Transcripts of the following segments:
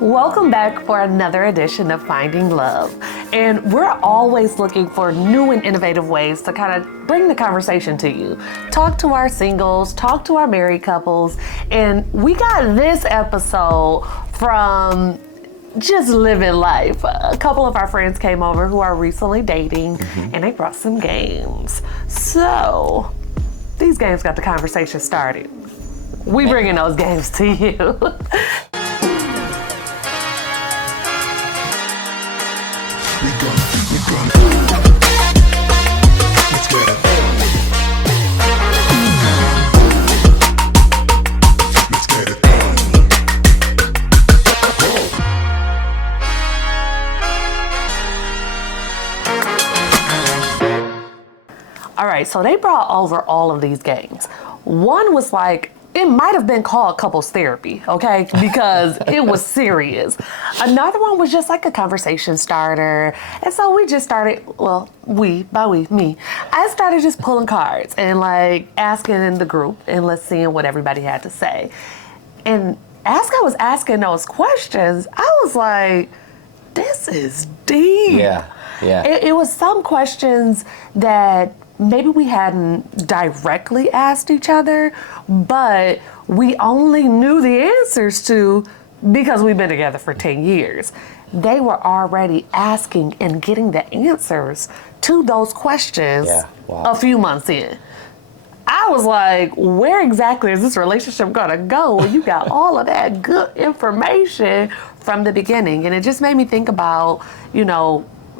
Welcome back for another edition of Finding Love. And we're always looking for new and innovative ways to kind of bring the conversation to you. Talk to our singles, talk to our married couples. And we got this episode from just living life. A couple of our friends came over who are recently dating, and they brought some games. So these games got the conversation started. We bringing those games to you. All right, so they brought over all of these games. One was like, it might have been called couples therapy, okay? Because it was serious. Another one was just like a conversation starter. And so we just started, me. I started just pulling cards and like asking in the group and let's see what everybody had to say. And as I was asking those questions, I was like, this is deep. Yeah. It was some questions that maybe we hadn't directly asked each other, but we only knew the answers to because we've been together for 10 years. They were already asking and getting the answers to those questions a few months in. I was like, where exactly is this relationship gonna go when you got all of that good information from the beginning? And it just made me think about,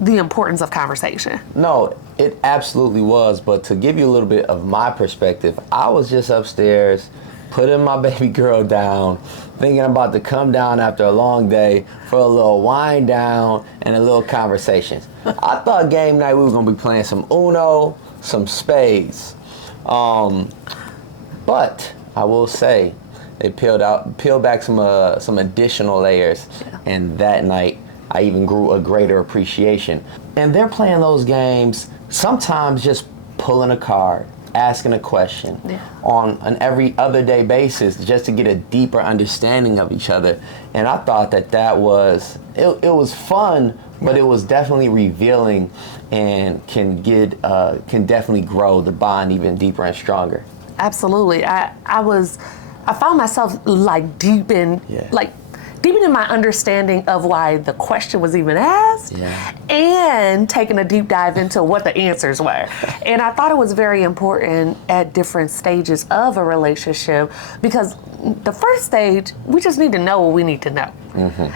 the importance of conversation. No, it absolutely was. But to give you a little bit of my perspective, I was just upstairs putting my baby girl down, thinking about to come down after a long day for a little wind down and a little conversation. I thought game night we were going to be playing some Uno, some spades. But I will say, it peeled back some additional layers, and that night I even grew a greater appreciation. And they're playing those games, sometimes just pulling a card, asking a question on an every other day basis just to get a deeper understanding of each other. And I thought that was fun, but it was definitely revealing and can definitely grow the bond even deeper and stronger. Absolutely. I found myself like deepening my understanding of why the question was even asked and taking a deep dive into what the answers were. And I thought it was very important at different stages of a relationship because the first stage, we just need to know what we need to know.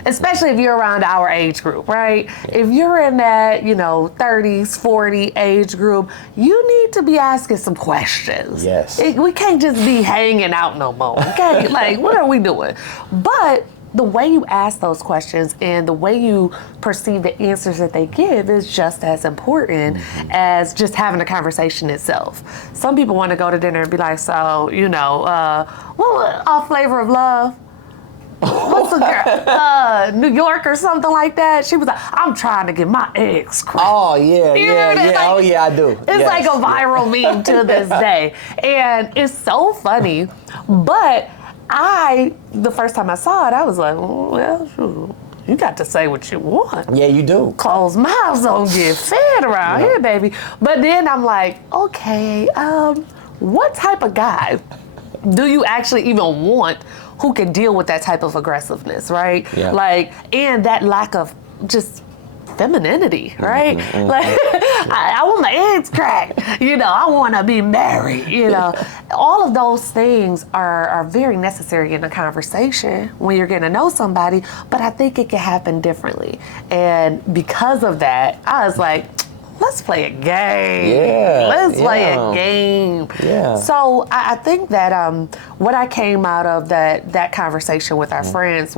Especially if you're around our age group, right? If you're in that, 30s, 40 age group, you need to be asking some questions. Yes. We can't just be hanging out no more. Okay, like, what are we doing? But the way you ask those questions and the way you perceive the answers that they give is just as important as just having a conversation itself. Some people want to go to dinner and be like, so, flavor of love? What's the girl? New York or something like that. She was like, I'm trying to get my eggs cracked. Oh, yeah. Like, I do. It's like a viral meme to this day. And it's so funny, but the first time I saw it, I was like, you got to say what you want. Yeah, you do. Closed mouths don't get fed around here, baby. But then I'm like, okay, what type of guy do you actually even want who can deal with that type of aggressiveness, right? Yeah. Like, and that lack of just femininity, right? Like, I want my eggs cracked, I want to be married, All of those things are very necessary in a conversation when you're getting to know somebody, but I think it can happen differently. And because of that, I was like, let's play a game. Let's play a game. Yeah. So I think that what I came out of that conversation with our friends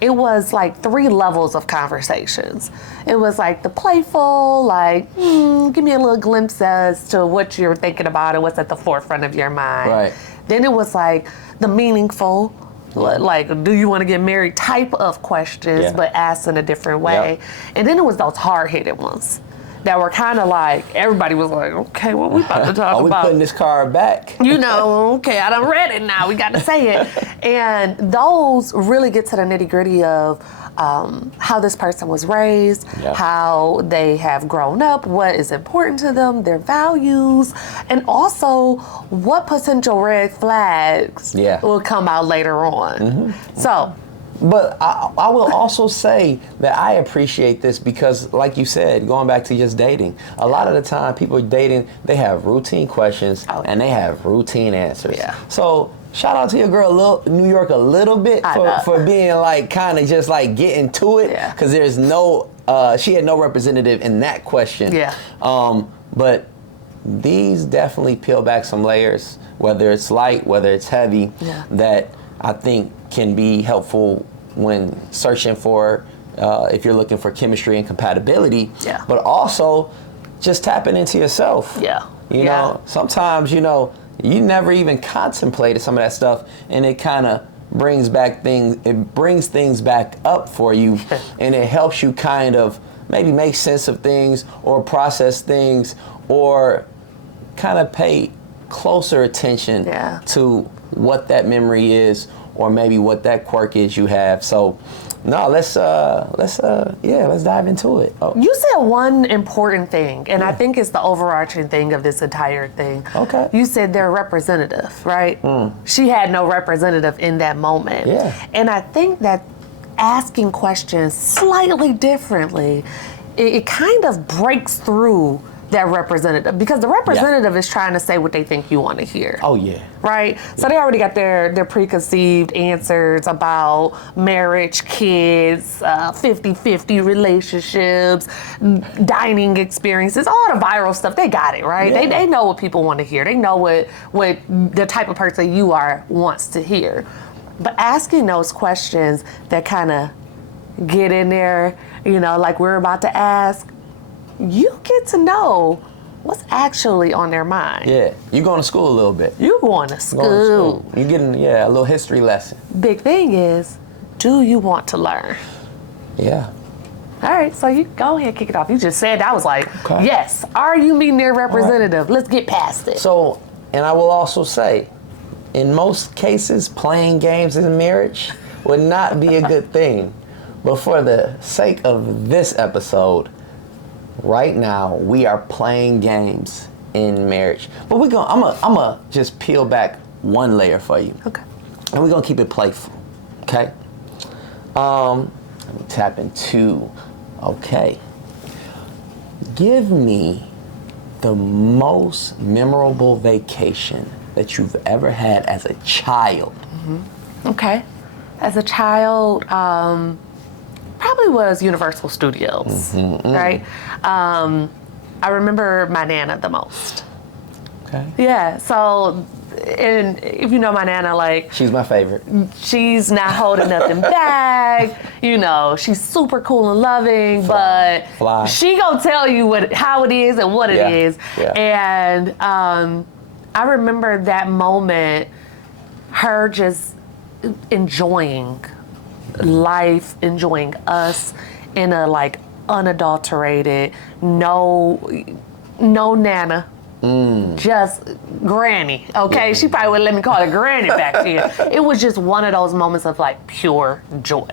it was like 3 levels of conversations. It was like the playful, like, give me a little glimpse as to what you're thinking about and what's at the forefront of your mind. Right. Then it was like the meaningful, like, do you want to get married type of questions, but asked in a different way. And then it was those hard-hitted ones. that were kind of like, everybody was like, okay, what we about to talk Are we about? putting this card back? You know, okay, I done read it now. We got to say it. And those really get to the nitty gritty of how this person was raised, how they have grown up, what is important to them, their values, and also what potential red flags will come out later on. So. But I will also say that I appreciate this because, like you said, going back to just dating, a lot of the time people dating, they have routine questions and they have routine answers. So shout out to your girl, New York, a little bit for being like kind of just like getting to it, because there's no, she had no representative in that question. But these definitely peel back some layers, whether it's light, whether it's heavy, that I think can be helpful when searching for, if you're looking for chemistry and compatibility, but also just tapping into yourself. You know, sometimes, you know, you never even contemplated some of that stuff, and it kind of brings things back up for you, and it helps you kind of maybe make sense of things or process things or kind of pay closer attention to what that memory is, or maybe what that quirk is you have. So, no, let's dive into it. You said one important thing, and I think it's the overarching thing of this entire thing. You said they're representative, right? She had no representative in that moment. And I think that asking questions slightly differently, it kind of breaks through that representative, because the representative is trying to say what they think you want to hear. Right? So they already got their preconceived answers about marriage, kids, 50-50 relationships, dining experiences, all the viral stuff. They got it, right? They know what people want to hear. They know what the type of person you are wants to hear. But asking those questions that kind of get in there, you know, like we're about to ask, you get to know what's actually on their mind. You going to school a little bit. You going to school. You getting a little history lesson. Big thing is, do you want to learn? All right, so you go ahead and kick it off. You just said, I was like, yes. Are you meeting their representative? Let's get past it. So, and I will also say, in most cases, playing games in marriage would not be a good thing. But for the sake of this episode, right now, we are playing games in marriage. But I'm gonna just peel back one layer for you. And we're gonna keep it playful. Let me tap into, give me the most memorable vacation that you've ever had as a child. As a child, probably was Universal Studios, right? I remember my Nana the most. So, and if you know my Nana, like... She's my favorite. She's not holding nothing back. You know, she's super cool and loving, but she gonna tell you how it is and what it is. And I remember that moment, her just enjoying life, enjoying us in a like unadulterated, no Nana, just granny. She probably wouldn't let me call her granny back then. It was just one of those moments of like pure joy.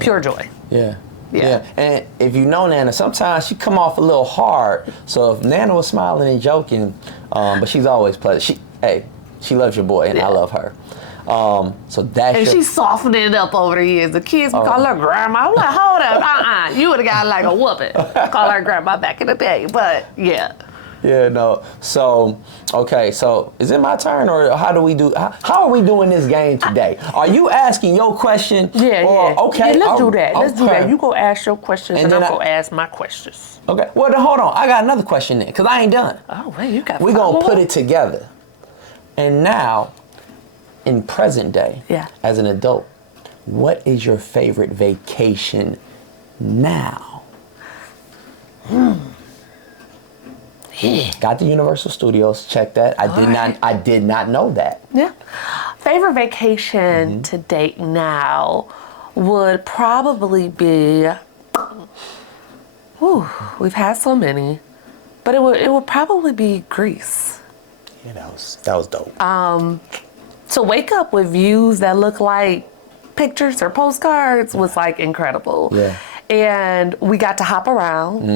Pure joy. And if you know Nana, sometimes she come off a little hard. So if Nana was smiling and joking, but she's always pleasant. She loves your boy, and I love her. So that's and she's softening it up over the years. The kids would call her grandma. I'm like, hold up, you would have got like a whooping. Call her grandma back in the day, but So, so is it my turn, or how do we do? How are we doing this game today? Are you asking your question? Let's do that. Let's do that. You go ask your questions, and I'm gonna ask my questions. Well, then hold on. I got another question then, because I ain't done. Oh, wait, you got. We're gonna put it together. And now, in present day, as an adult, what is your favorite vacation now? Got the Universal Studios. Check that. I did not know that. Favorite vacation to date now would probably be Whew, we've had so many, but it would probably be Greece. Yeah, that was dope. To wake up with views that look like pictures or postcards was like incredible. Yeah. And we got to hop around,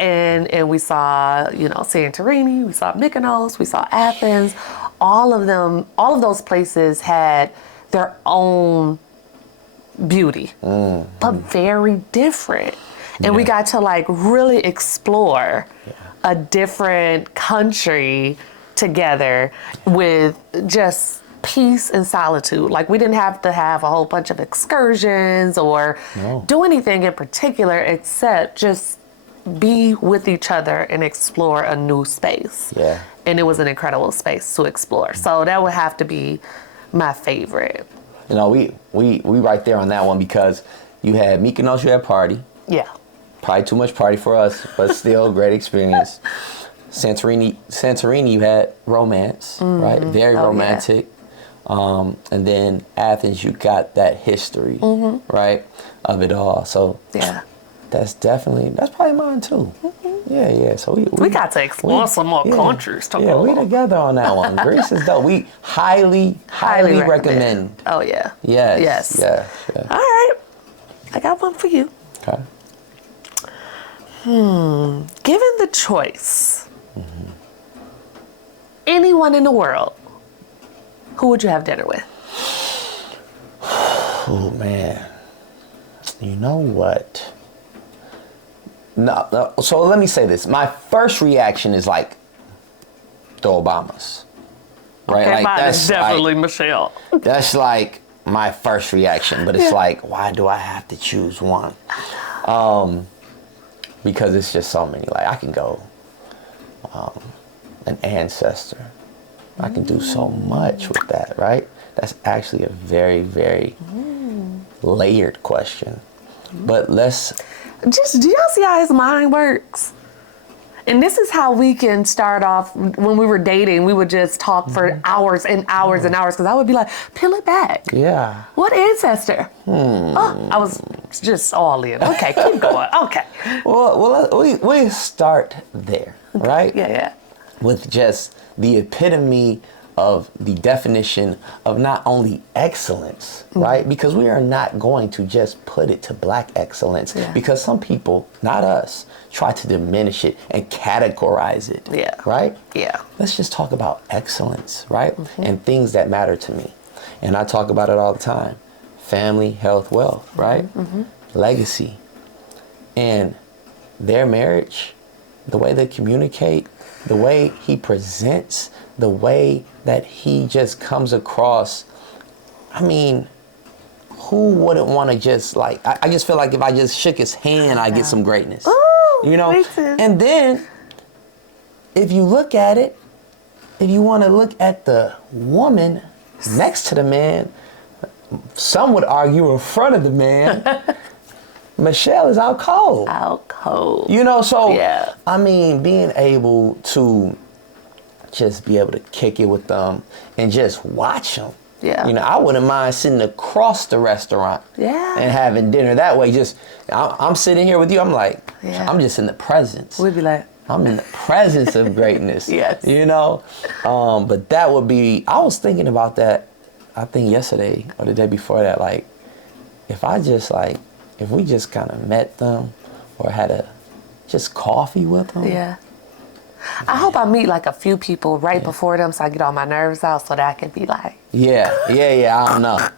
and we saw, Santorini, we saw Mykonos, we saw Athens. All of those places had their own beauty, but very different. And we got to like really explore a different country together with just peace and solitude. Like, we didn't have to have a whole bunch of excursions or do anything in particular except just be with each other and explore a new space. Yeah. And it was an incredible space to explore. So that would have to be my favorite. We right there on that one, because you had Mykonos, you had party. Yeah. Probably too much party for us, but still great experience. Santorini, you had romance, right? Very romantic. Yeah. And then Athens, you got that history, right, of it all. So yeah, that's probably mine too. Yeah. So we got to explore some more countries. Yeah, we together on that one. Greece is dope. We highly recommend. Oh yeah. Yes. Yeah. All right, I got one for you. Okay. Given the choice, anyone in the world, who would you have dinner with? Oh man, you know what? No. So let me say this. My first reaction is like the Obamas, right? Okay, like mine that's is definitely like, Michelle. That's like my first reaction, but it's like, why do I have to choose one? Because it's just so many. Like, I can go an ancestor. I can do so much with that, right? That's actually a very, very layered question. But do y'all see how his mind works? And this is how we can start off. When we were dating, we would just talk for hours and hours and hours, because I would be like, peel it back. Yeah. What ancestor? Oh, I was just all in. Okay, keep going. Okay. Well, we start there, right? Yeah. With just the epitome of the definition of not only excellence, right? Because we are not going to just put it to black excellence, because some people, not us, try to diminish it and categorize it, right? Yeah. Let's just talk about excellence, right? And things that matter to me. And I talk about it all the time. Family, health, wealth, right? Legacy. And their marriage, the way they communicate, the way he presents, the way that he just comes across. I mean, who wouldn't want to just like, I just feel like if I just shook his hand, I get some greatness. Ooh, you know? makes sense. And then, if you look at it, if you want to look at the woman next to the man, some would argue in front of the man, Michelle is out cold. Out cold. You know, so, yeah. I mean, being able to just be able to kick it with them and just watch them. Yeah. You know, I wouldn't mind sitting across the restaurant and having dinner that way. Just, I'm sitting here with you. I'm like, I'm just in the presence. We'd be like, I'm in the presence of greatness. Yes. You know? But that would be, I was thinking about that, I think yesterday or the day before that, like, if we just kind of met them or had just coffee with them. Yeah. I hope I meet like a few people right before them, so I get all my nerves out, so that I can be like. Yeah. I don't know. I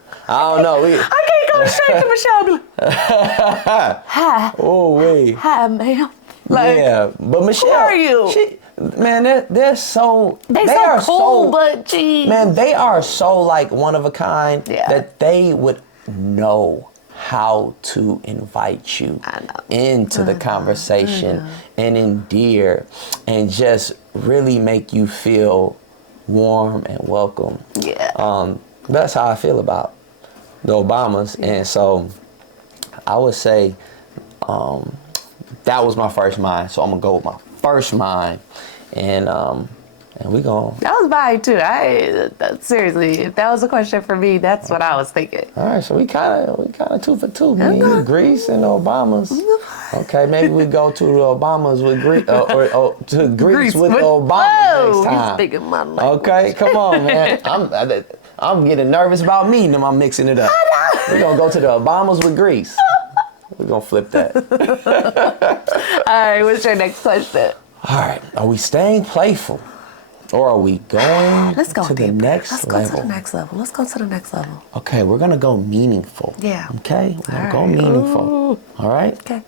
can't go straight to Michelle and be like, hi. Oh, wait. Hi, ma'am. Like, yeah, but Michelle. Who are you? They're so. They are cool, but geez. Man, they are so like one of a kind that they would know how to invite you into the conversation and endear and just really make you feel warm and welcome. Yeah. That's how I feel about the Obamas. Yeah. And so I would say that was my first mind. So I'm going to go with my first mind. And And we gon'. That was mine too. Seriously, if that was a question for me, that's what I was thinking. All right, so we kind of 2 for 2. Me and you, Greece and Obamas. Okay, maybe we go to the Obamas with Greece, or to Greece with Obama next time. He's speaking my language. Okay, come on, man. I'm getting nervous about me, and I'm mixing it up. We're gonna go to the Obamas with Greece. We're gonna flip that. All right, what's your next question? All right, are we staying playful, or are we going Let's go to the deeper. next Let's level? go to the next level. Let's go to the next level. Okay, we're gonna go meaningful. Yeah. Okay, we're gonna go right. meaningful. Ooh. All right. Okay.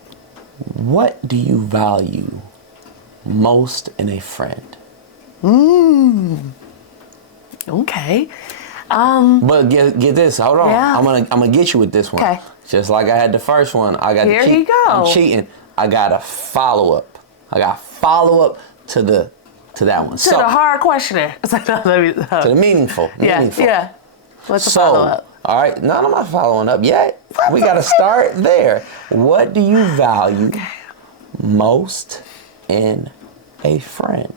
What do you value most in a friend? Okay. But get this. Hold on. Yeah. I'm gonna get you with this one. Okay. Just like I had the first one. I got Here to cheat. he go. I'm cheating. I got a follow up. I got follow up to that one. To the hard questioner. to the meaningful. Yeah. Meaningful. Yeah. What's the follow-up? All right. No, I'm not following up yet. We got to start there. What do you value most in a friend?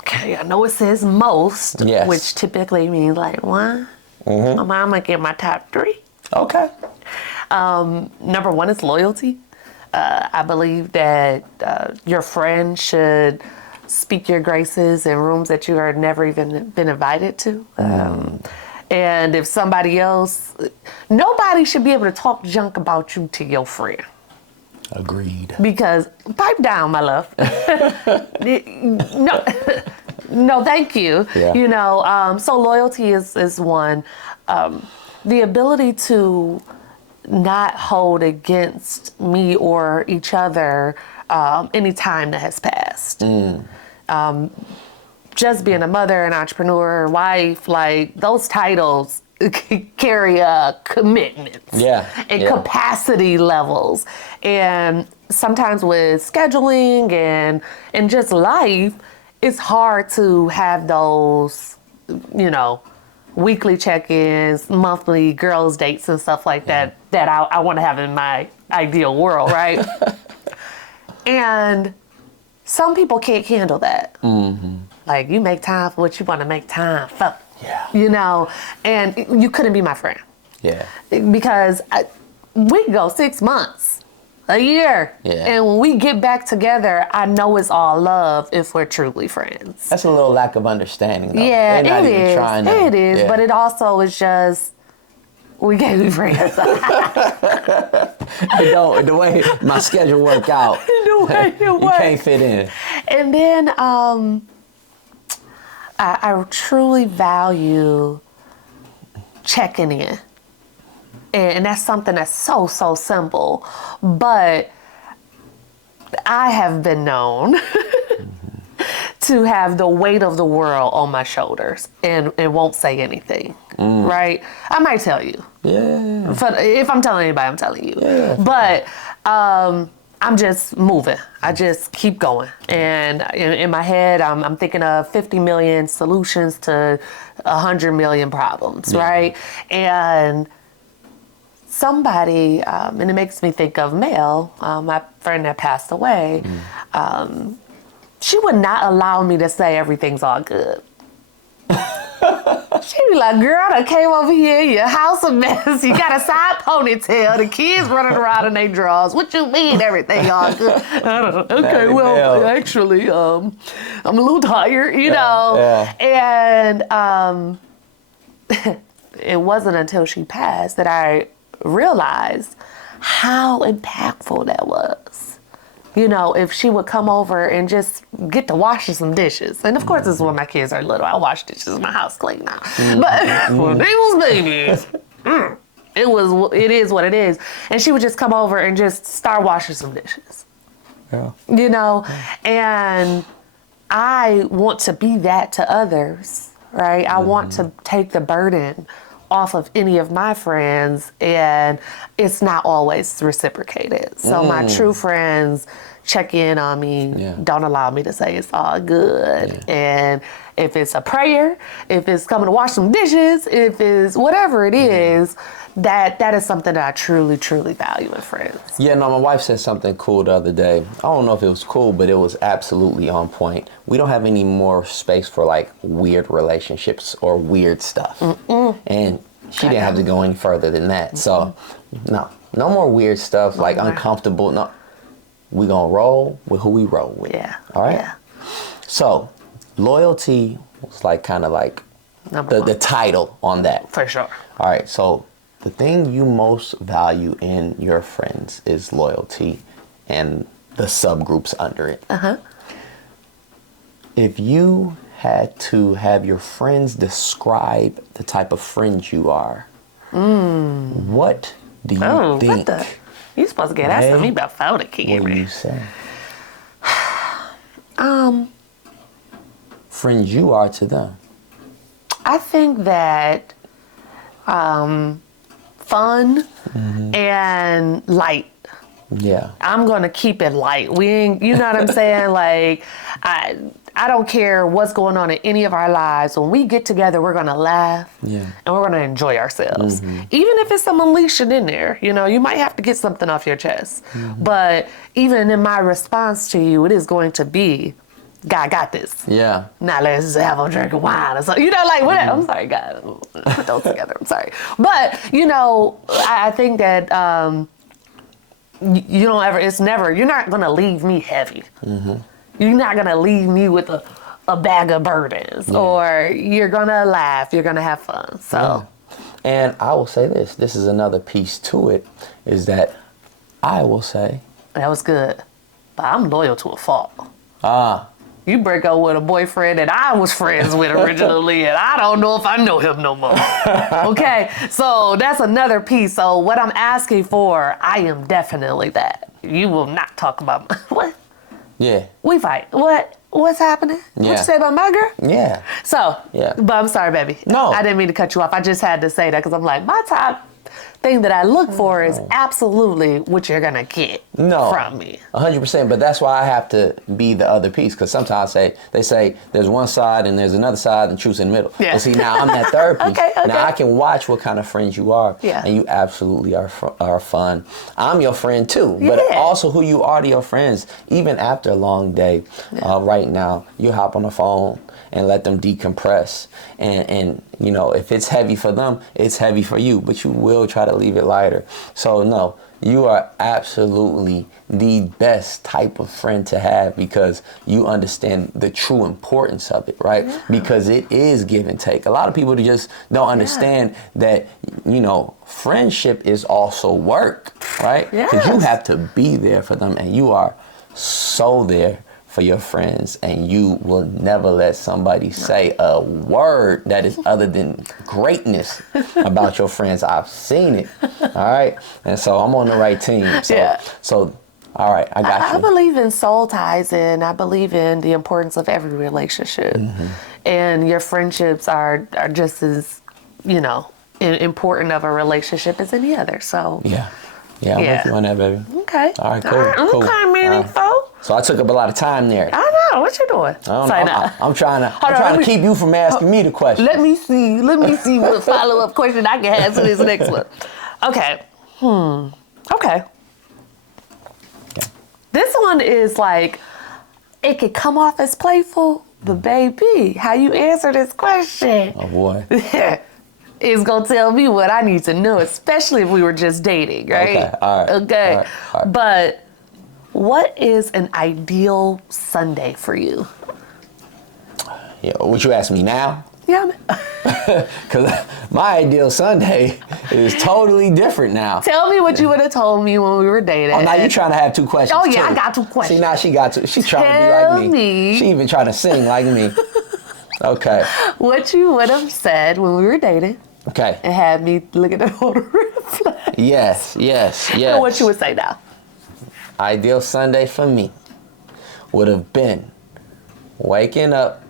Okay, I know it says most, Yes. which typically means like one. I'm gonna give my top 3. Okay. Number 1 is loyalty. I believe that your friend should speak your graces in rooms that you are never even been invited to. And if somebody else, nobody should be able to talk junk about you to your friend. Agreed. Because pipe down, my love. No, no, thank you. Yeah. You know, so loyalty is one. The ability to not hold against me or each other any time that has passed. Just being a mother, an entrepreneur, wife, like those titles carry commitments and capacity levels. And sometimes with scheduling and just life, it's hard to have those, you know, weekly check-ins, monthly girls' dates and stuff like that I want to have in my ideal world, right? And some people can't handle that. Like, you make time for what you want to make time for. Yeah. You know, and you couldn't be my friend. Yeah. Because we can go 6 months, a year. Yeah. And when we get back together, I know it's all love if we're truly friends. That's a little lack of understanding, though. Yeah, They're not it even is. trying to, It is, but it also is just, we can't be friends. It don't, the way my schedule work out, The way it you works. can't fit in. And then I truly value checking in. And that's something that's so simple. But I have been known to have the weight of the world on my shoulders and won't say anything, right? I might tell you. Yeah. If I'm telling anybody, I'm telling you. Yeah. But I'm just moving. I just keep going. And in my head, I'm thinking of 50 million solutions to 100 million problems, right? And somebody, and it makes me think of Mel, my friend that passed away, she would not allow me to say everything's all good. She'd be like, girl, I done came over here, your house a mess, you got a side ponytail, the kids running around in their drawers. What you mean everything all good? I don't know. Okay, well, actually, I'm a little tired, you know. And it wasn't until she passed that I realized how impactful that was. You know, if she would come over and just get to washing some dishes. And of course, this is when my kids are little. I wash dishes, my house clean now. But when they was babies, it is what it is. And she would just come over and just start washing some dishes. Yeah. You know, and I want to be that to others, right? I want to take the burden off of any of my friends, and it's not always reciprocated. So my true friends check in on me, don't allow me to say it's all good. And if it's a prayer, if it's coming to wash some dishes, if it's whatever it is, that is something that I truly, truly value in friends. Yeah, no, my wife said something cool the other day. I don't know if it was cool, but it was absolutely on point. We don't have any more space for like weird relationships or weird stuff. And she didn't have to go any further than that. So, no more weird stuff, like uncomfortable. No, we gonna roll with who we roll with. Yeah. All right. Yeah. So, loyalty was like kind of like the title on that. For sure. All right. So, the thing you most value in your friends is loyalty, and the subgroups under it. If you had to have your friends describe the type of friend you are, what do you think? You supposed to get asking me about photo What do camera. you say? Friends you are to them. I think that fun and light. Yeah. I'm gonna keep it light. We ain't, you know what I'm saying? Like, I don't care what's going on in any of our lives. When we get together, we're gonna laugh and we're gonna enjoy ourselves. Even if it's some unleashing in there, you know, you might have to get something off your chest. But even in my response to you, it is going to be, God got this. Yeah. Now let's have a drink of wine or something. You know, like whatever. I'm sorry, God. Put those together. I'm sorry. But, you know, I think that you don't ever, you're not going to leave me heavy. You're not going to leave me with a bag of burdens. Or you're going to laugh. You're going to have fun. So. Yeah. And I will say this is another piece to it, is that I will say. That was good. But I'm loyal to a fault. You break up with a boyfriend that I was friends with originally, and I don't know if I know him no more. Okay, so that's another piece. So what I'm asking for, I am definitely that. You will not talk about what? Yeah. We fight. What? What's happening? What you say about my girl? Yeah. So, Yeah. But I'm sorry, baby. No. I didn't mean to cut you off. I just had to say that because I'm like, my top thing that I look for is absolutely what you're gonna get from me. 100%, but that's why I have to be the other piece, because sometimes they say there's one side and there's another side and truth's in the middle. Yeah. But see, now I'm that third piece. Okay. Now I can watch what kind of friends you are, Yeah. and you absolutely are fun. I'm your friend too, but also who you are to your friends, even after a long day. Right now, you hop on the phone and let them decompress. And you know, if it's heavy for them, it's heavy for you, but you will try to leave it lighter. So no, you are absolutely the best type of friend to have, because you understand the true importance of it, right? Yeah. Because it is give and take. A lot of people just don't understand that, you know, friendship is also work, right? Because you have to be there for them, and you are so there for your friends, and you will never let somebody say a word that is other than greatness about your friends. I've seen it. All right. And so I'm on the right team. So all right, I got you. I believe in soul ties, and I believe in the importance of every relationship. And your friendships are just as, you know, important of a relationship as any other. So I'm with you on that, baby. Okay. All right, cool. Okay, meaningful. So I took up a lot of time there. I know. What you doing? I'm trying to keep you from asking me the question. Let me see what follow-up question I can have to this next one. Okay. Okay. This one is like, it could come off as playful, but baby, how you answer this question? Oh boy. Is gonna tell me what I need to know, especially if we were just dating, right? Okay. All right. Okay. All right. But what is an ideal Sunday for you? Yeah, what you ask me now? Yeah. Because my ideal Sunday is totally different now. Tell me what you would have told me when we were dating. Oh, now you're trying to have two questions. Oh, yeah, too. I got two questions. See, now she got two. She's trying to be like me. She even trying to sing like me. Okay. What you would have said when we were dating. Okay. And had me looking at all the red flags. Yes. And what you would say now. Ideal Sunday for me would have been waking up,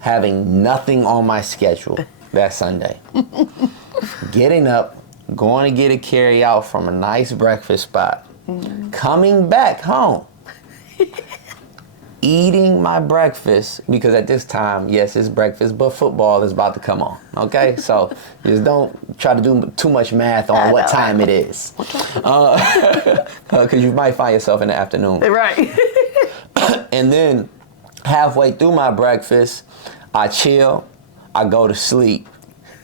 having nothing on my schedule that Sunday. Getting up, going to get a carry out from a nice breakfast spot. Coming back home. eating my breakfast, because at this time, yes, it's breakfast, but football is about to come on, okay? So just don't try to do too much math on what time it is. Because you might find yourself in the afternoon. Right. And then halfway through my breakfast, I chill, I go to sleep,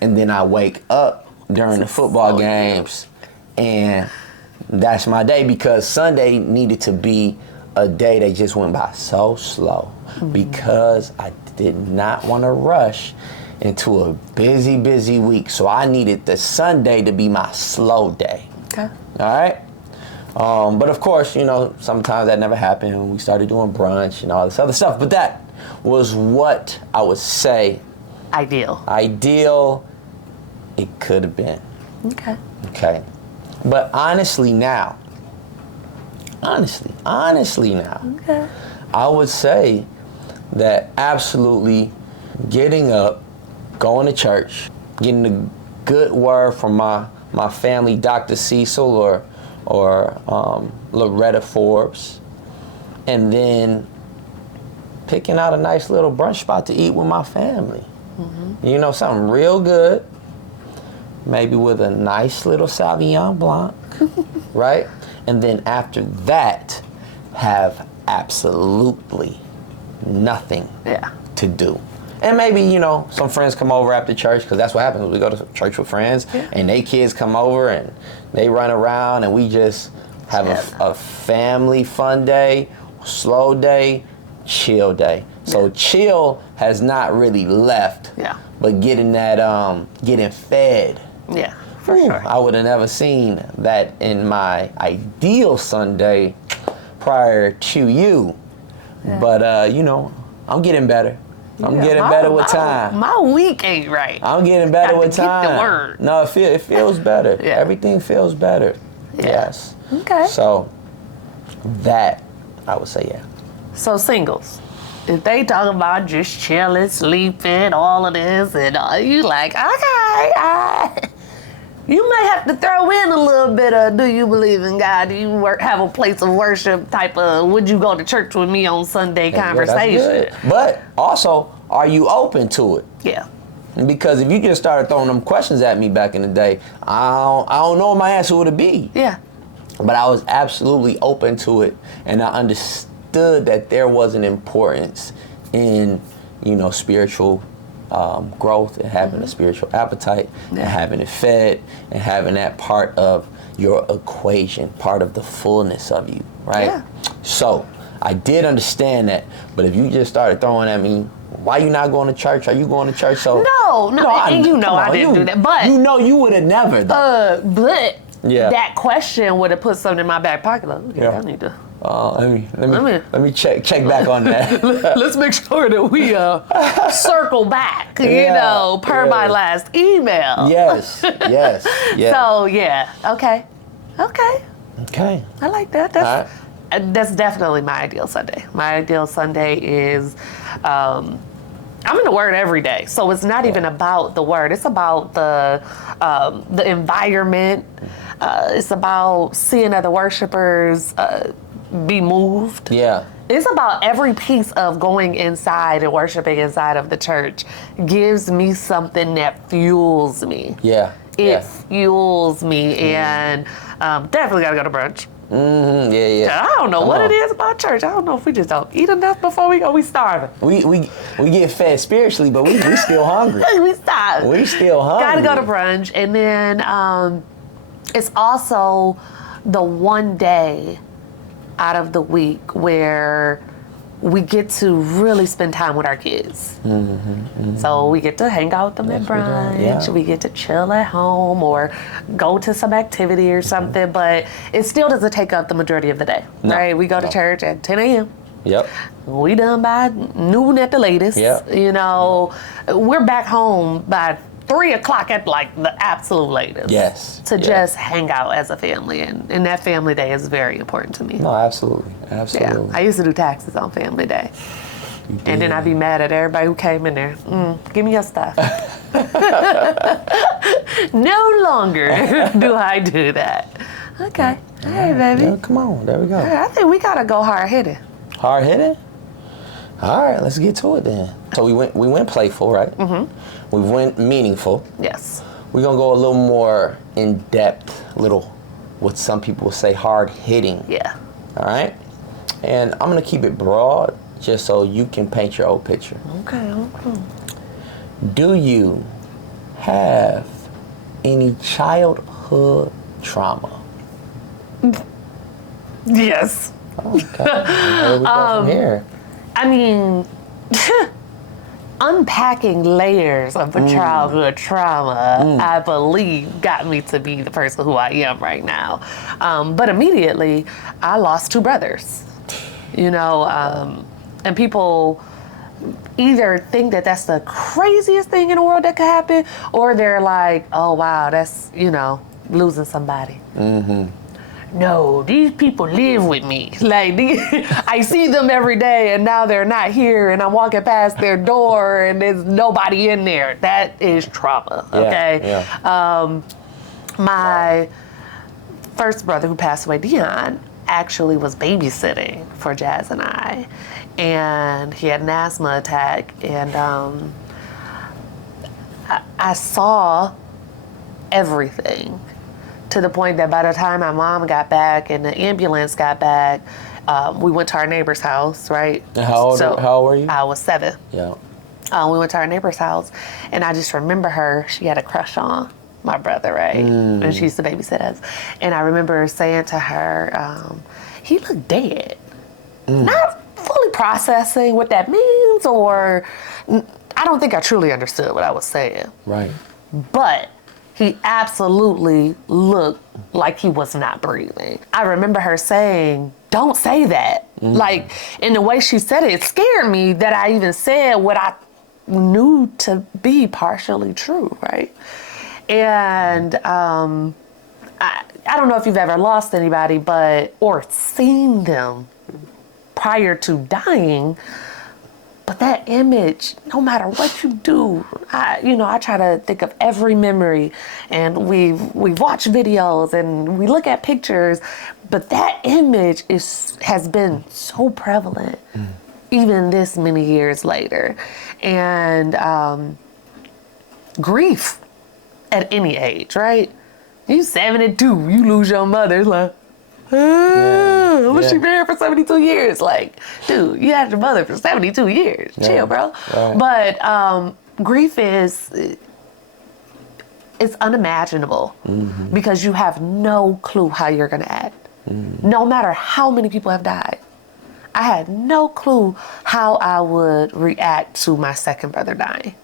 and then I wake up during the football games, and that's my day, because Sunday needed to be a day that just went by so slow, because I did not want to rush into a busy, busy week. So I needed the Sunday to be my slow day. Okay. All right? But of course, you know, sometimes that never happened. We started doing brunch and all this other stuff. But that was what I would say. Ideal, it could have been. Okay. Okay. But honestly now, Okay. I would say that absolutely getting up, going to church, getting a good word from my family, Dr. Cecil or Loretta Forbes, and then picking out a nice little brunch spot to eat with my family. You know, something real good, maybe with a nice little Sauvignon Blanc, right? And then after that, have absolutely nothing to do. And maybe, you know, some friends come over after church, because that's what happens. We go to church with friends, and they kids come over, and they run around, and we just have a family fun day, slow day, chill day. So chill has not really left, but getting that, getting fed. Yeah. For sure. I would have never seen that in my ideal Sunday prior to you. Yeah. But, you know, I'm getting better. I'm getting better with time. My week ain't right. I'm getting better with time. Get the word. No, it feels better. Everything feels better. Yes. Okay. So that, I would say, So singles, if they talk about just chilling, sleeping, all of this, and you like, okay, you may have to throw in a little bit of, do you believe in God? Do you have a place of worship type of, would you go to church with me on Sunday conversation? That's good. But also, are you open to it? Yeah. Because if you just started throwing them questions at me back in the day, I don't know what my answer would be. Yeah. But I was absolutely open to it, and I understood that there was an importance in, you know, spiritual growth, and having a spiritual appetite, and having it fed, and having that part of your equation, part of the fullness of you, right? Yeah. So I did understand that, but if you just started throwing at me, why you not going to church? Are you going to church? So no, and you know I didn't do that. But you know you would have never though. But that question would have put something in my back pocket. Like, okay, I need to. Let me check back on that. Let's make sure that we circle back, you know, per my last email. Yes. So okay. I like that. That's definitely my ideal Sunday. My ideal Sunday is, I'm in the Word every day, so it's not even about the Word. It's about the environment. It's about seeing other worshipers be moved. Yeah. It's about every piece of going inside and worshiping inside of the church gives me something that fuels me. Yeah. It fuels me, and definitely gotta go to brunch. I don't know what it is about church. I don't know if we just don't eat enough before we go. We starving. We get fed spiritually, but we still hungry. We starving. We still hungry. Gotta go to brunch, and then it's also the one day out of the week where we get to really spend time with our kids. So we get to hang out with them at brunch. We get to chill at home or go to some activity or something, but it still doesn't take up the majority of the day, right? We go to church at 10 a.m. Yep. We done by noon at the latest. Yep. You know, we're back home by 3 o'clock at like the absolute latest. Yes. To just hang out as a family, and that family day is very important to me. No, absolutely. Yeah. I used to do taxes on family day. And then I'd be mad at everybody who came in there. Give me your stuff. No longer do I do that. Okay. Hey, baby. Yeah, come on. There we go. I think we gotta go hard-hitting. Hard-hitting? All right, let's get to it then. So we went playful, right? Mm-hmm. We went meaningful. Yes. We're gonna go a little more in depth, what some people would say hard hitting. Yeah. All right, and I'm gonna keep it broad just so you can paint your own picture. Okay. Do you have any childhood trauma? Yes. Okay. Where we go from here? I mean, unpacking layers of a childhood trauma, I believe, got me to be the person who I am right now. But immediately, I lost 2 brothers. And people either think that that's the craziest thing in the world that could happen, or they're like, oh, wow, that's, losing somebody. Mm-hmm. No, these people live with me. Like, I see them every day, and now they're not here, and I'm walking past their door, and there's nobody in there. That is trauma, okay? Yeah. My first brother who passed away, Dion, actually was babysitting for Jazz and I, and he had an asthma attack, and I saw everything. To the point that by the time my mom got back and the ambulance got back, we went to our neighbor's house, right? And how old were you? I was 7. Yeah. We went to our neighbor's house, and I just remember she had a crush on my brother, right? And she used to babysit us. And I remember saying to her, he looked dead. Not fully processing what that means, or I don't think I truly understood what I was saying. Right. But he absolutely looked like he was not breathing. I remember her saying, don't say that. Like, in the way she said it, it scared me that I even said what I knew to be partially true, right? And I don't know if you've ever lost anybody, or seen them prior to dying, but that image, no matter what you do, I try to think of every memory, and we've watched videos and we look at pictures, but that image has been so prevalent, even this many years later. And grief at any age, right? You 72, you lose your mother, it's like, she been here for 72 years. Like, dude, you had your mother for 72 years. Yeah. Chill, bro. Right. But grief it's unimaginable because you have no clue how you're going to act. No matter how many people have died. I had no clue how I would react to my second brother dying.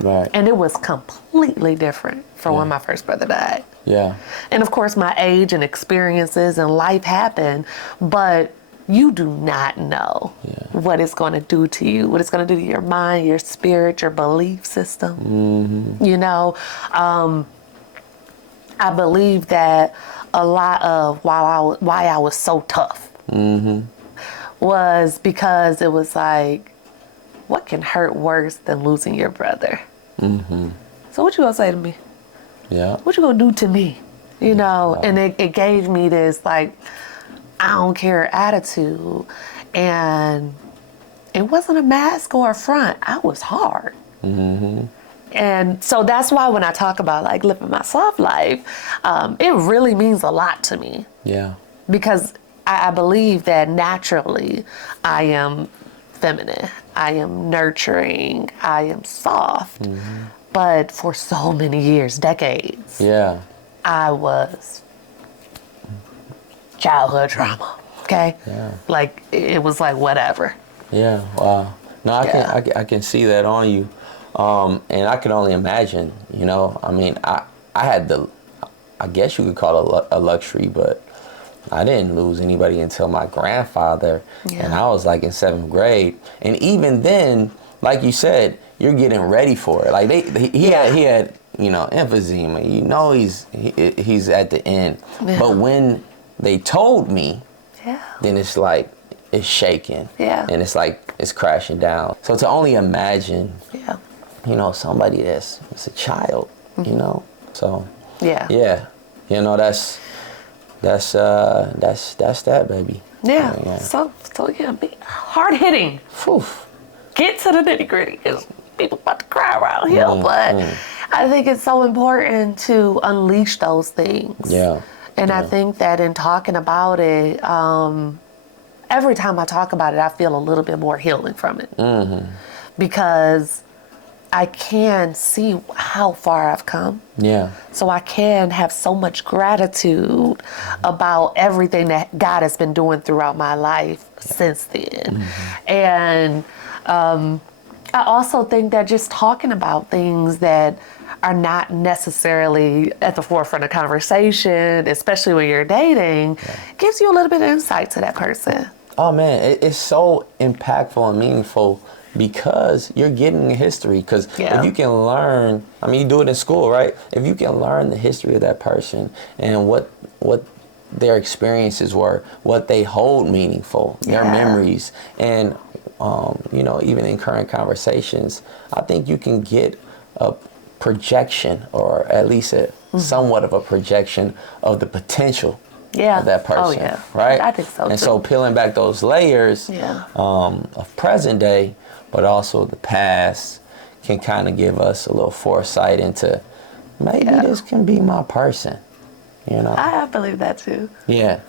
Right. And it was completely different from when my first brother died. Yeah. And of course, my age and experiences and life happen, but you do not know what it's going to do to you, what it's going to do to your mind, your spirit, your belief system. I believe that a lot of why I was so tough was because it was like, what can hurt worse than losing your brother? So what you gonna say to me? Yeah. What you gonna do to me? And it gave me this, like, I don't care attitude. And it wasn't a mask or a front. I was hard. And so that's why when I talk about, like, living my soft life, it really means a lot to me. Yeah. Because I believe that naturally I am feminine. I am nurturing. I am soft. But for so many years, decades, I was childhood trauma. Okay? Yeah. Like, it was like whatever. Yeah. Wow. No, I can see that on you. And I can only imagine, I mean, I had I guess you could call it a luxury, but I didn't lose anybody until my grandfather, and I was like in 7th grade. And even then, like you said, you're getting ready for it. Like he had emphysema. He's at the end. Yeah. But when they told me, then it's like it's shaking. Yeah. And it's like it's crashing down. So to only imagine, somebody it's a child, So yeah. That's that's that, baby. Yeah. So yeah, be hard hitting. Whew. Get to the nitty gritty because people about to cry around here. But I think it's so important to unleash those things. Yeah. And I think that in talking about it, every time I talk about it, I feel a little bit more healing from it. Because I can see how far I've come. Yeah. So I can have so much gratitude about everything that God has been doing throughout my life since then. And I also think that just talking about things that are not necessarily at the forefront of conversation, especially when you're dating, gives you a little bit of insight to that person. Oh man, it's so impactful and meaningful because you're getting the history. Because if you can learn, I mean, you do it in school, right? If you can learn the history of that person and what their experiences were, what they hold meaningful, their memories, and you know, even in current conversations, I think you can get a projection, or at least a somewhat of a projection of the potential of that person, right? I think so too. And so peeling back those layers of present day, but also the past, can kind of give us a little foresight into maybe this can be my person, you know? I believe that too. Yeah,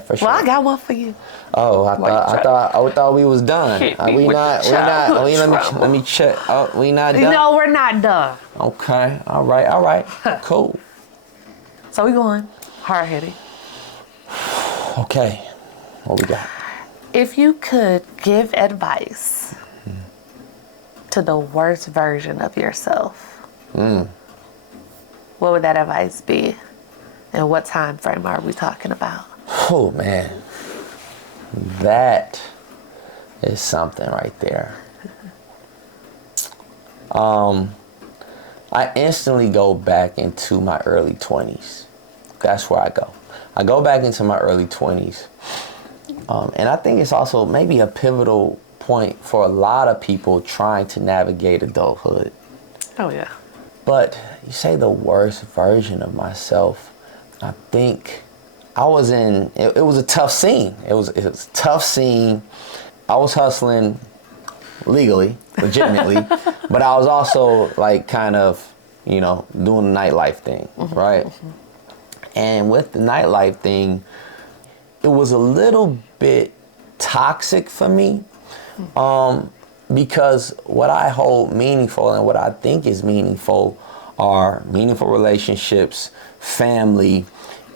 for sure. Well, I got one for you. Oh, I thought we was done. We not. Let me check. Oh, we not done. No, we're not done. Okay. All right. Cool. So we going hard hitting. Okay. What we got? If you could give advice to the worst version of yourself, what would that advice be? And what time frame are we talking about? Oh man, that is something right there. I instantly go back into my early 20s. That's where I go. I go back into my early 20s. And I think it's also maybe a pivotal point for a lot of people trying to navigate adulthood. Oh, yeah. But you say the worst version of myself, I think I was in, it was a tough scene. It was a tough scene. I was hustling legally, legitimately, but I was also like kind of, you know, doing the nightlife thing, right? And with the nightlife thing, it was a little bit toxic for me, because what I hold meaningful and what I think is meaningful are meaningful relationships, family,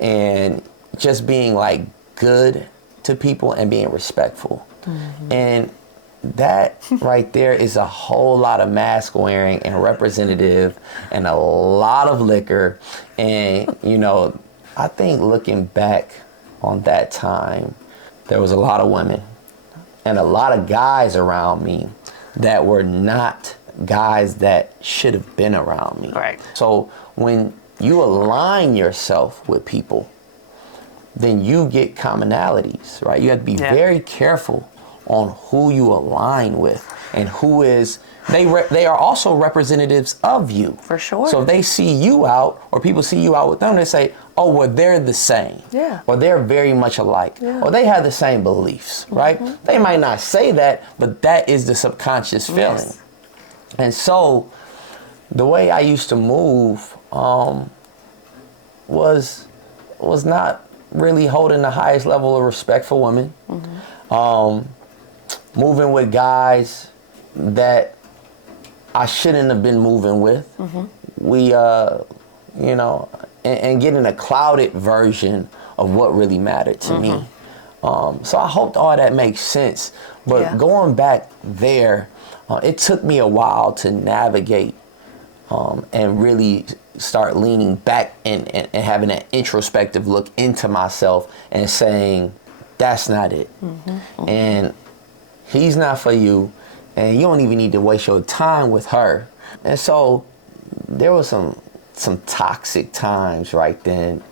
and just being like good to people and being respectful. And that right there is a whole lot of mask wearing and representative and a lot of liquor. And, you know, I think looking back on that time, there was a lot of women and a lot of guys around me that were not guys that should have been around me. Right. So when you align yourself with people, then you get commonalities, right? You have to be very careful on who you align with and who is, they are also representatives of you. For sure. So if they see you out or people see you out with them, they say, oh, well, they're the same. Yeah. Or they're very much alike. Or they have the same beliefs, right? They might not say that, but that is the subconscious feeling. Yes. And so the way I used to move was not really holding the highest level of respect for women. Moving with guys that I shouldn't have been moving with. We, you know, and getting a clouded version of what really mattered to me. So I hope all that makes sense. But going back there, it took me a while to navigate and really start leaning back and having an introspective look into myself and saying, that's not it. And he's not for you, and you don't even need to waste your time with her. And so there was some toxic times right then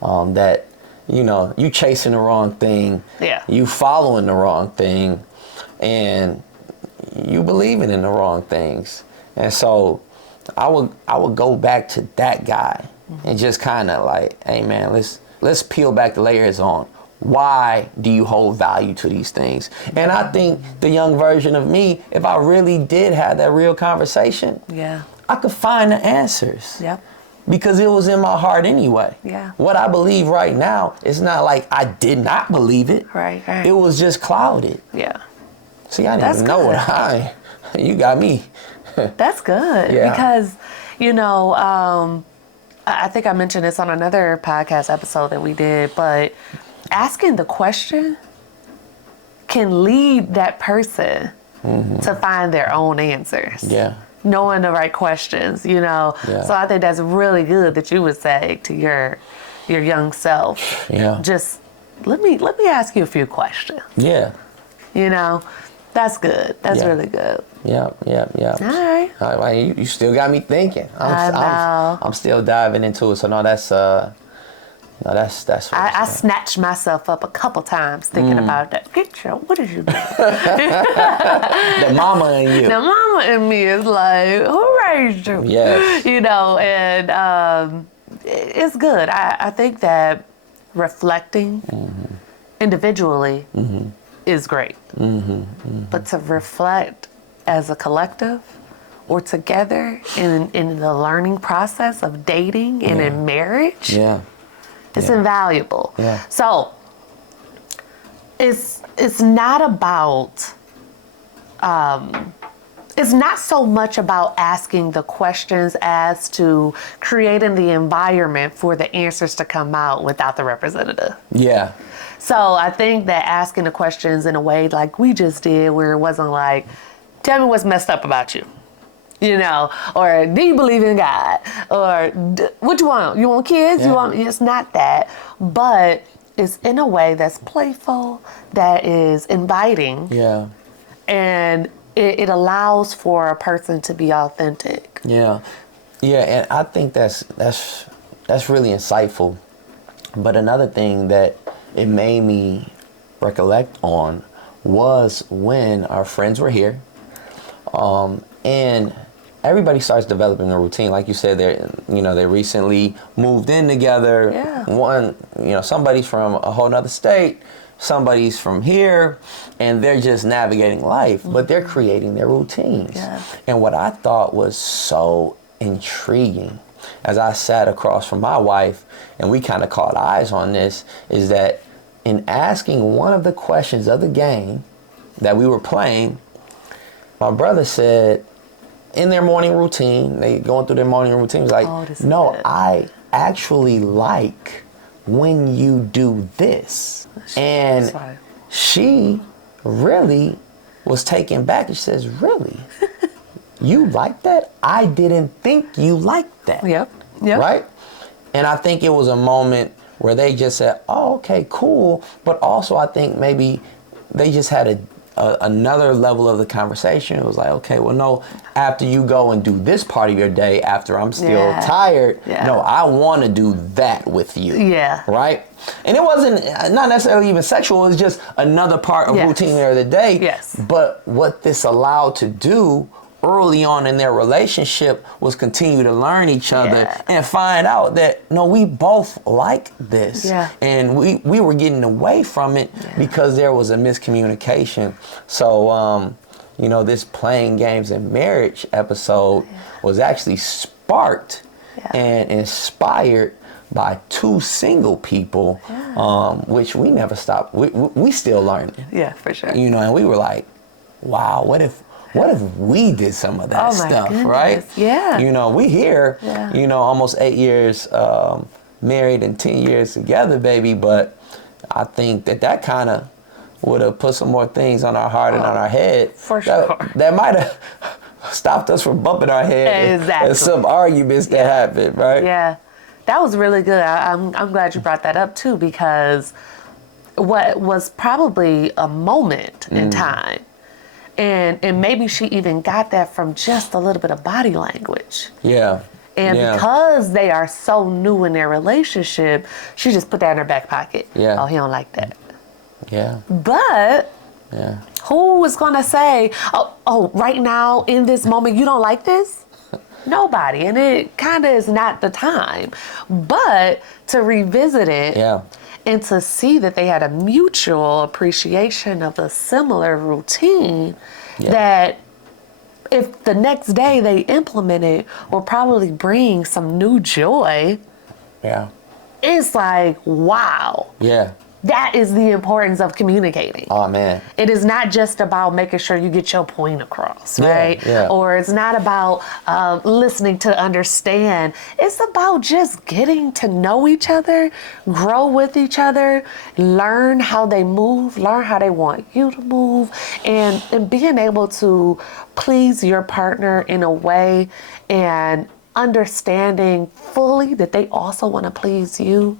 that, you know, you chasing the wrong thing, you following the wrong thing, and you believing in the wrong things. And so I would go back to that guy and just kind of like, hey man, let's peel back the layers on why do you hold value to these things. And I think the young version of me, if I really did have that real conversation, I could find the answers. Yep. Because it was in my heart anyway. Yeah. What I believe right now, it's not like I did not believe it. Right. It was just clouded. Yeah. See, I didn't even know what you got me. That's good. Yeah. Because, I think I mentioned this on another podcast episode that we did, but asking the question can lead that person to find their own answers. Yeah. Knowing the right questions, Yeah. So I think that's really good that you would say to your young self. Yeah. Just let me ask you a few questions. Yeah. That's good. That's really good. Yeah. All right. You still got me thinking. I know. I'm still diving into it. So no, that's what I snatched myself up a couple times thinking about that. What did you do? the mama in you. The mama in me is like, who raised you? Yes. And it's good. I think that reflecting individually is great. But to reflect as a collective or together in the learning process of dating and in marriage, it's invaluable. Yeah. So it's not about it's not so much about asking the questions as to creating the environment for the answers to come out without the representative. Yeah. So I think that asking the questions in a way like we just did, where it wasn't like, tell me what's messed up about you. Or do you believe in God? Or what you want? You want kids? Yeah. It's not that. But it's in a way that's playful, that is inviting. Yeah. And it allows for a person to be authentic. Yeah. Yeah, and I think that's really insightful. But another thing that it made me recollect on was when our friends were here. And everybody starts developing a routine. Like you said, they recently moved in together. Yeah. One, somebody's from a whole nother state, somebody's from here, and they're just navigating life, but they're creating their routines. Yeah. And what I thought was so intriguing as I sat across from my wife and we kind of caught eyes on this is that in asking one of the questions of the game that we were playing, my brother said, in their morning routine, they going through their morning routines, like, no, I actually like when you do this. And she really was taken back. She says, really? You like that? I didn't think you liked that. Yep. Right? And I think it was a moment where they just said, oh, okay, cool. But also I think maybe they just had another level of the conversation. It was like, okay, well, no, after you go and do this part of your day, after I'm still tired, no, I want to do that with you. Yeah. Right? And it wasn't not necessarily even sexual. It was just another part of routine of the day. Yes. But what this allowed to do early on in their relationship was continue to learn each other and find out that, no, we both like this. Yeah. And we were getting away from it because there was a miscommunication. So, this playing games in marriage episode was actually sparked and inspired by two single people, which we never stopped. We still learning. Yeah, for sure. And we were like, wow, what if we did some of that stuff, right? Yeah. We here, almost 8 years married and 10 years together, baby. But I think that kind of would have put some more things on our heart and on our head. For sure. That might have stopped us from bumping our head. Exactly. And some arguments that happened, right? Yeah. That was really good. I'm glad you brought that up too, because what was probably a moment in time, and maybe she even got that from just a little bit of body language. Yeah. And because they are so new in their relationship, she just put that in her back pocket. Yeah. Oh, he don't like that. Yeah. But who was gonna say, oh, right now in this moment you don't like this? Nobody. And it kind of is not the time. But to revisit it Yeah. and to see that they had a mutual appreciation of a similar routine that if the next day they implement it will probably bring some new joy. Yeah. It's like, wow. Yeah. That is the importance of communicating. Oh, man. It is not just about making sure you get your point across, right? Yeah. Or it's not about listening to understand. It's about just getting to know each other, grow with each other, learn how they move, learn how they want you to move, and being able to please your partner in a way and understanding fully that they also want to please you.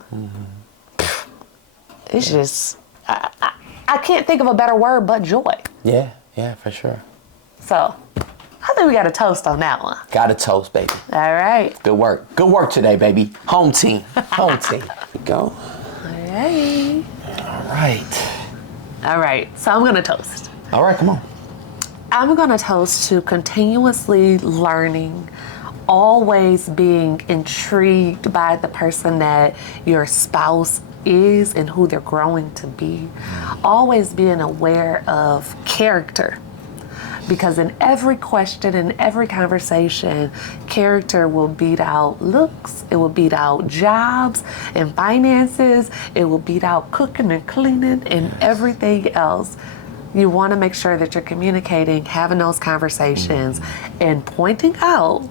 It's just, I can't think of a better word but joy. Yeah, for sure. So, I think we got a toast on that one. Got a toast, baby. All right. Good work. Good work today, baby. Home team. Home team. Here we go. All right. All right. All right. So, I'm going to toast. All right, come on. I'm going to toast to continuously learning, always being intrigued by the person that your spouse is and who they're growing to be. Always being aware of character. Because in every question, in every conversation, character will beat out looks, it will beat out jobs and finances, it will beat out cooking and cleaning and everything else. You want to make sure that you're communicating, having those conversations, and pointing out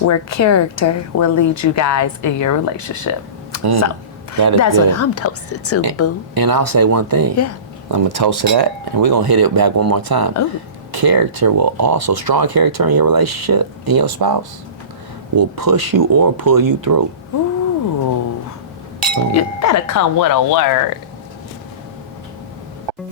where character will lead you guys in your relationship. So that's good. what I'm toasted to, boo. And I'll say one thing. Yeah. I'm going to toast to that, and we're going to hit it back one more time. Ooh. Character will also, strong character in your relationship, in your spouse, will push you or pull you through. Ooh. You better come with a word.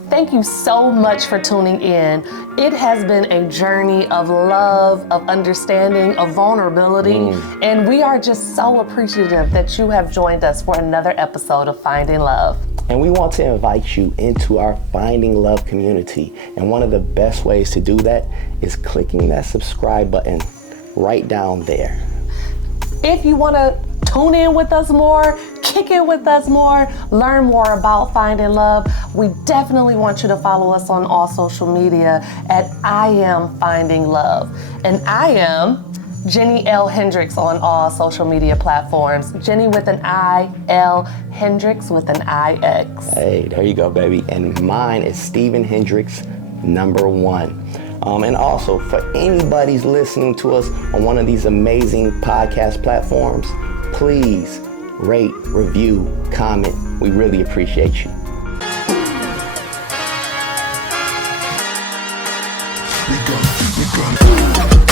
Thank you so much for tuning in. It has been a journey of love, of understanding, of vulnerability, and we are just so appreciative that you have joined us for another episode of Finding Love. And we want to invite you into our Finding Love community. And one of the best ways to do that is clicking that subscribe button right down there. If you want to tune in with us more, kick it with us more, learn more about Finding Love, we definitely want you to follow us on all social media at I Am Finding Love. And I am Jenni L. Hendricks on all social media platforms. Jenni with an I, L. Hendricks with an IX. Hey, there you go, baby. And mine is Stephen Hendricks, #1. And also, for anybody's listening to us on one of these amazing podcast platforms, please rate, review, comment. We really appreciate you. We gonna